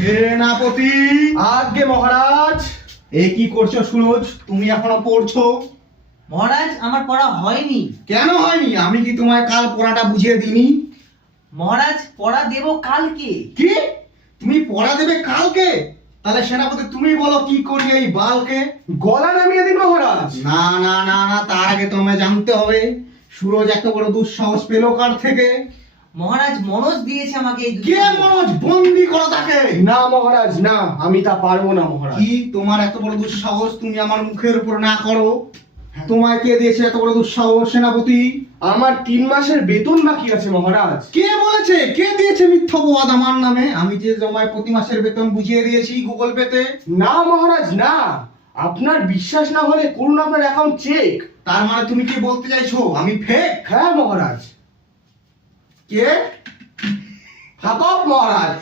সেনাপতি। আজ্ঞে মহারাজ। এ কি করছো সুরজ? তুমি এখনো পড়ছো? মহারাজ আমার পড়া হয়নি। কেন হয়নি? আমি কি তোমায় কাল পড়াটা বুঝিয়ে দিইনি? মহারাজ পড়া দেব কালকে। কি? তুমি পড়া দেবে কালকে? তাহলে সেনাপতি তুমি বলো কি করি এই বালকে? গলা নামিয়ে দিন মহারাজ। না না না না, তার আগে তোমায় জানতে হবে সুরজ এত বড় দুঃসাহস পেলো কার থেকে? মহারাজ মনোজ দিয়েছে আমাকে এই কে মনোজ? বন্দি করো তাকে। না মহারাজ না, আমি তা পারবো না মহারাজ। কি তোমার এত বড় দুঃসাহস? তুমি আমার মুখের উপর না করো। তোমায় কে দিয়েছে এত বড় দুঃসাহস সেনাপতি? আমার 3 মাসের বেতন বাকি আছে মহারাজ। কে বলেছে? কে দিয়েছে মিথ্যা অপবাদ আমার নামে? আমি যে তোমায় প্রতি মাসের বেতন বুঝিয়ে দিয়েছি গুগল পেতে। না মহারাজ না, আপনার বিশ্বাস না হলে করুন আপনার অ্যাকাউন্ট চেক। তার মানে তুমি কি বলতে চাইছো আমি ফেক? হ্যাঁ মহারাজ। কে? হাতক মহারাজ।